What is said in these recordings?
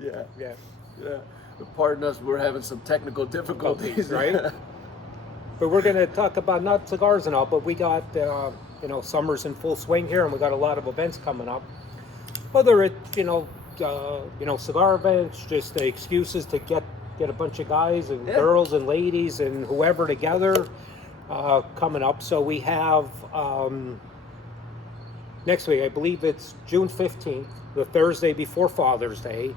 Yeah. Yeah. Yeah. Pardon us, we're having some technical difficulties, right? But we're going to talk about not cigars and all, but we got summer's in full swing here, and we got a lot of events coming up. Whether it's cigar events, just the excuses to get a bunch of guys and girls and ladies and whoever together coming up. So we have next week, I believe it's June 15th, the Thursday before Father's Day.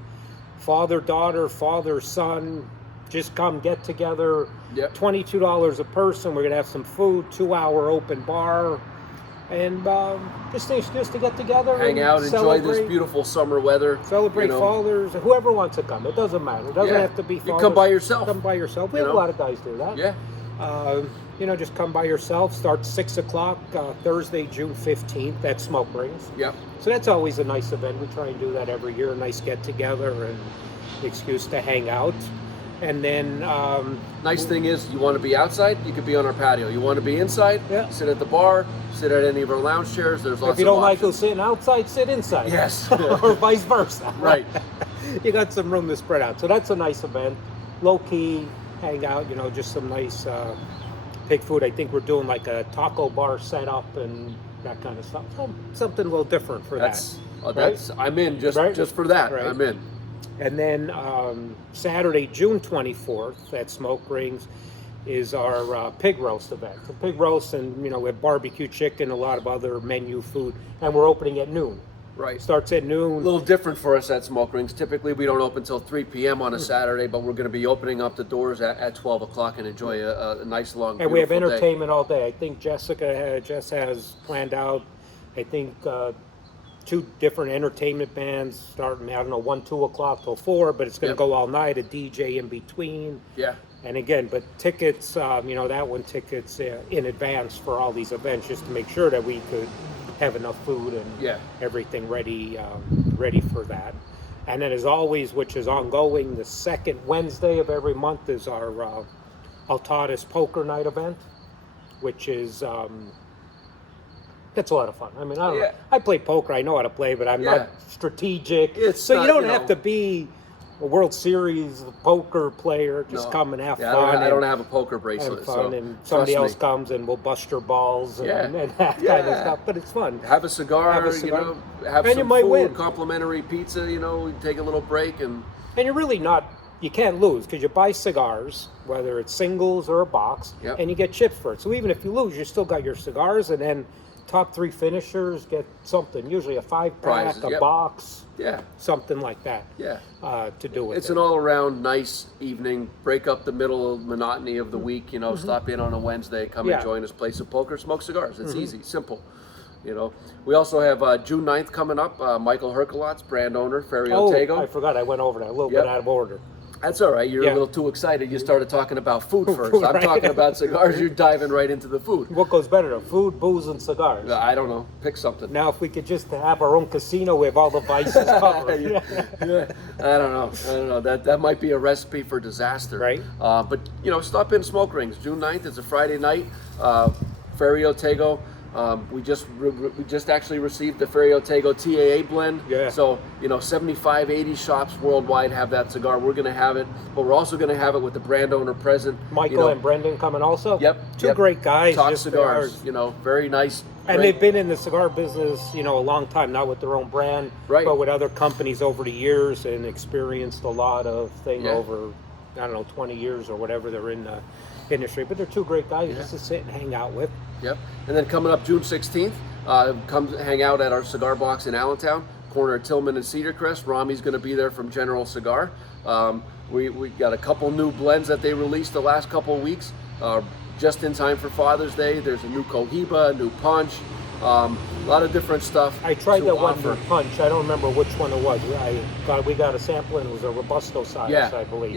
Father, daughter, father, son, just come get together. Yep. $22 a person. We're going to have some food, 2-hour open bar. And just an excuse to get together, hang out, enjoy this beautiful summer weather. Celebrate fathers. Whoever wants to come, it doesn't matter. It doesn't have to be fathers. You come by yourself. Come by yourself. We have a lot of guys do that. Yeah. Just come by yourself. Starts 6 o'clock Thursday, June 15th at Smoke Rings. Yep. So that's always a nice event. We try and do that every year. A nice get together and excuse to hang out. And then nice thing is, you want to be outside, you could be on our patio. You want to be inside, sit at the bar, sit at any of our lounge chairs. There's lots of options. If you don't like who's sitting outside, sit inside. Yes. Or vice versa. Right. You got some room to spread out. So that's a nice event. Low key, hang out, just some nice pig food. I think we're doing like a taco bar setup and that kind of stuff. Something a little different for that. I'm in just for that. Right. I'm in. And then Saturday, June 24th at Smoke Rings is our pig roast event. So pig roast, and we have barbecue chicken, a lot of other menu food, and we're opening at noon. Right. Starts at noon. A little different for us at Smoke Rings. Typically, we don't open until 3 p.m. on a Saturday, but we're going to be opening up the doors at 12 o'clock and enjoy a nice long, and we have entertainment day. all day. I think Jess has planned out, 2 different entertainment bands starting, 1, 2 o'clock till 4, but it's going to go all night, a DJ in between. Yeah. And again, but tickets, tickets in advance for all these events, just to make sure that we could have enough food and everything ready for that. And then as always, which is ongoing, the second Wednesday of every month is our Altadas Poker Night event, which is... That's a lot of fun. I play poker. I know how to play, but I'm not strategic. You don't have to be a World Series poker player. Just come and have fun. I don't have a poker bracelet. And somebody else comes and we'll bust your balls and that kind of stuff. But it's fun. Have a cigar. Have some food, complimentary pizza. Take a little break and you're really not. You can't lose because you buy cigars, whether it's singles or a box, and you get chips for it. So even if you lose, you still got your cigars, and then top 3 finishers get something, usually a 5-pack, a box, something like that, to do with it. It's an all-around nice evening, break up the middle monotony of the week, stop in on a Wednesday, come and join us, play some poker, smoke cigars. It's easy, simple. We also have June 9th coming up, Michael Herkelotz, brand owner, Ferio Tego. I forgot, I went over that, a little bit out of order. That's all right. You're a little too excited. You started talking about food first. I'm talking about cigars. You're diving right into the food. What goes better, to food, booze, and cigars? I don't know. Pick something. Now, if we could just have our own casino with all the vices covered. I don't know. That might be a recipe for disaster. Right. But, stop in Smoke Rings. June 9th. It's a Friday night. Ferio Tego. We just actually received the Ferio Tego TAA blend. Yeah. So, 75, 80 shops worldwide have that cigar. We're going to have it, but we're also going to have it with the brand owner present. Michael and Brendan coming also? Yep. Two great guys. Talk cigars, very nice. And they've been in the cigar business, a long time, not with their own brand, but with other companies over the years, and experienced a lot of things over, 20 years or whatever they're in the industry. But they're 2 great guys just to sit and hang out with. Yep. And then coming up June 16th, come hang out at our cigar box in Allentown, corner of Tillman and Cedar Crest. Rami's going to be there from General Cigar. We got a couple new blends that they released the last couple of weeks, just in time for Father's Day. There's a new Cohiba, a new Punch, a lot of different stuff. I tried that one new Punch. I don't remember which one it was. We got a sample, and it was a Robusto size, I believe.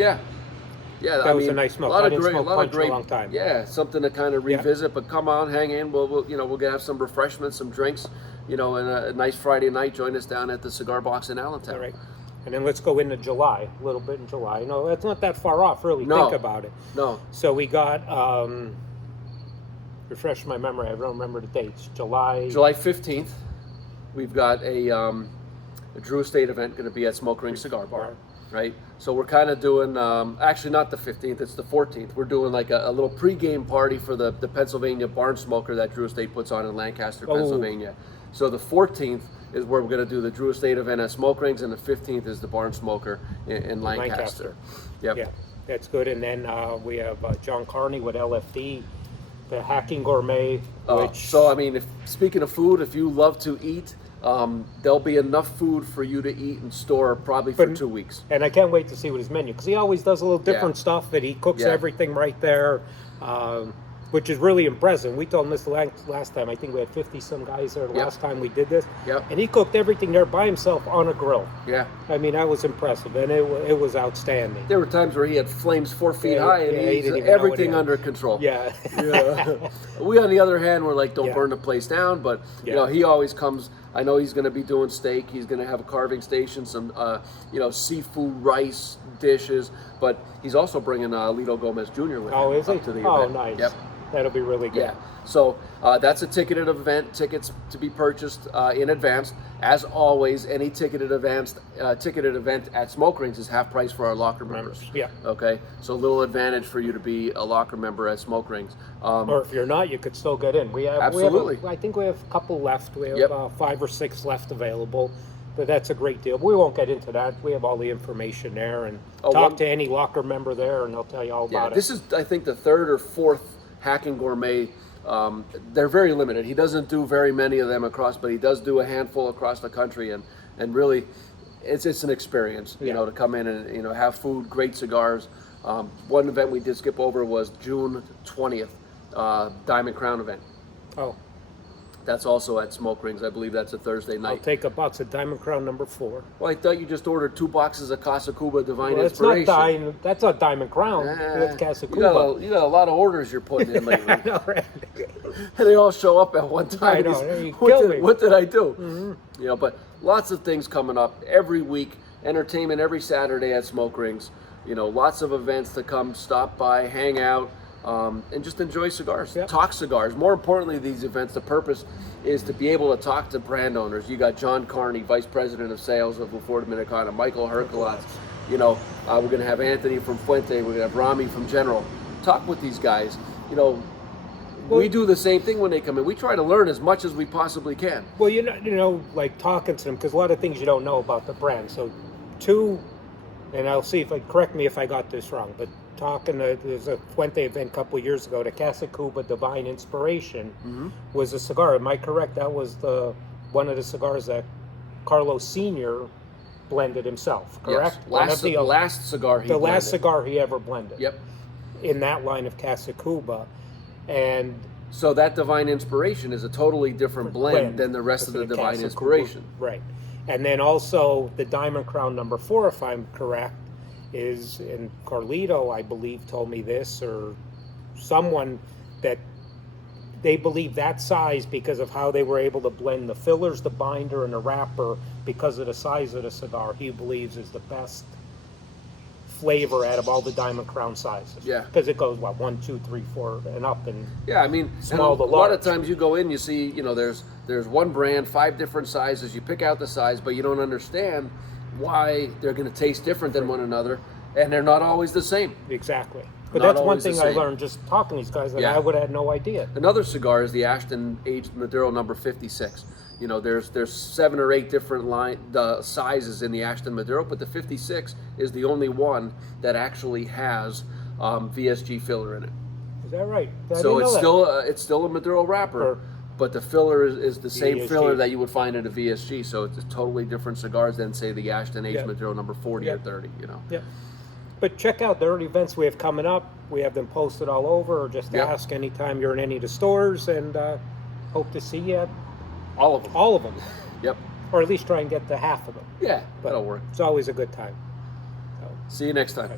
Yeah, that was a nice smoke. I didn't smoke Punch in a long time. Yeah, something to kind of revisit. But come on, hang in. We'll have some refreshments, some drinks, and a nice Friday night. Join us down at the Cigar Box in Allentown. All right. And then let's go into July, a little bit in July. No, that's not that far off, really. No. Think about it. No. So we got, refresh my memory, I don't remember the dates. July 15th, we've got a the Drew Estate event going to be at Smoke Rings Cigar Bar, right? So we're kind of doing, actually not the 15th, it's the 14th. We're doing like a little pregame party for the Pennsylvania barn smoker that Drew Estate puts on in Lancaster, Pennsylvania. So the 14th is where we're going to do the Drew Estate event at Smoke Rings, and the 15th is the barn smoker in Lancaster. Yep. Yeah, that's good. And then we have John Carney with LFD, the Hacking Gourmet. So, I mean, speaking of food, if you love to eat, there'll be enough food for you to eat and store probably for 2 weeks. And I can't wait to see what his menu, because he always does a little different stuff, that he cooks everything right there, which is really impressive. We told him this last time. I think we had 50-some guys there last time we did this. And he cooked everything there by himself on a grill. Yeah. I mean, that was impressive, and it was outstanding. There were times where he had flames 4 feet high, and he had everything under control. Yeah. We, on the other hand, were like, don't burn the place down, but you know, he always comes. I know he's going to be doing steak. He's going to have a carving station, some seafood, rice dishes, but he's also bringing Lito Gomez Jr. with him. Oh, is he? To the event. Oh, nice. Yep. That'll be really good. Yeah. So that's a ticketed event. Tickets to be purchased in advance. As always, any ticketed event at Smoke Rings is half price for our locker members. Yeah. Okay. So a little advantage for you to be a locker member at Smoke Rings. Or if you're not, you could still get in. Absolutely. I think we have a couple left. We have 5 or 6 left available. But that's a great deal. We won't get into that. We have all the information there, and talk to any locker member there, and they'll tell you all about it. This is, I think, the 3rd or 4th Hacking Gourmet. They're very limited. He doesn't do very many of them across, but he does do a handful across the country, and really, it's an experience, you know, to come in and have food, great cigars. One event we did skip over was June 20th, Diamond Crown event. Oh. That's also at Smoke Rings. I believe that's a Thursday night. I'll take a box of Diamond Crown number 4. Well, I thought you just ordered 2 boxes of Casa Cuba Divine Inspiration. That's not Diamond Crown. That's Casa Cuba. You got a lot of orders you're putting in lately. I know, right? And they all show up at one time. I know. What did I do? Mm-hmm. You know, but lots of things coming up every week. Entertainment every Saturday at Smoke Rings. You know, lots of events to come, stop by, hang out. And just enjoy cigars, talk cigars. More importantly, these events, the purpose is to be able to talk to brand owners. You got John Carney, Vice President of Sales of La Flor Dominicana, Michael Hercules. You know, we're going to have Anthony from Fuente. We're going to have Rami from General. Talk with these guys. You know, we do the same thing when they come in. We try to learn as much as we possibly can. Well, you know, like talking to them, because a lot of things you don't know about the brand. So, and I'll see if correct me if I got this wrong, but there's a Fuente event a couple of years ago, the Casa Cuba Divine Inspiration was a cigar. Am I correct? That was one of the cigars that Carlos Sr. blended himself, correct? Yes. The last cigar he blended. The last cigar he ever blended. Yep. In that line of Casa Cuba. And so that Divine Inspiration is a totally different blend than the rest of the Divine Inspiration. Cuba, right. And then also the Diamond Crown number 4, if I'm correct, and Carlito, I believe, told me this, or someone, that they believe that size because of how they were able to blend the fillers, the binder, and the wrapper, because of the size of the cigar, he believes is the best flavor out of all the Diamond Crown sizes. Yeah. Because it goes, 1, 2, 3, 4, and up, and I mean, small to large. A lot of times you go in, you see, there's one brand, 5 different sizes. You pick out the size, but you don't understand why they're going to taste different than one another, and they're not always the same. Exactly. But that's one thing I learned just talking to these guys that I would have had no idea. Another cigar is the Ashton Aged Maduro number 56. You know, there's 7 or 8 different sizes in the Ashton Maduro, but the 56 is the only one that actually has VSG filler in it. Is that right? So it's still a Maduro wrapper. But the filler is the same VSG filler that you would find in a VSG, so it's totally different cigars than, say, the Ashton Aged Maduro number 40 or 30, Yeah. But check out the early events we have coming up. We have them posted all over, or just ask anytime you're in any of the stores, and hope to see you at all of them. All of them. Yep. Or at least try and get to half of them. Yeah, that'll work. It's always a good time. See you next time.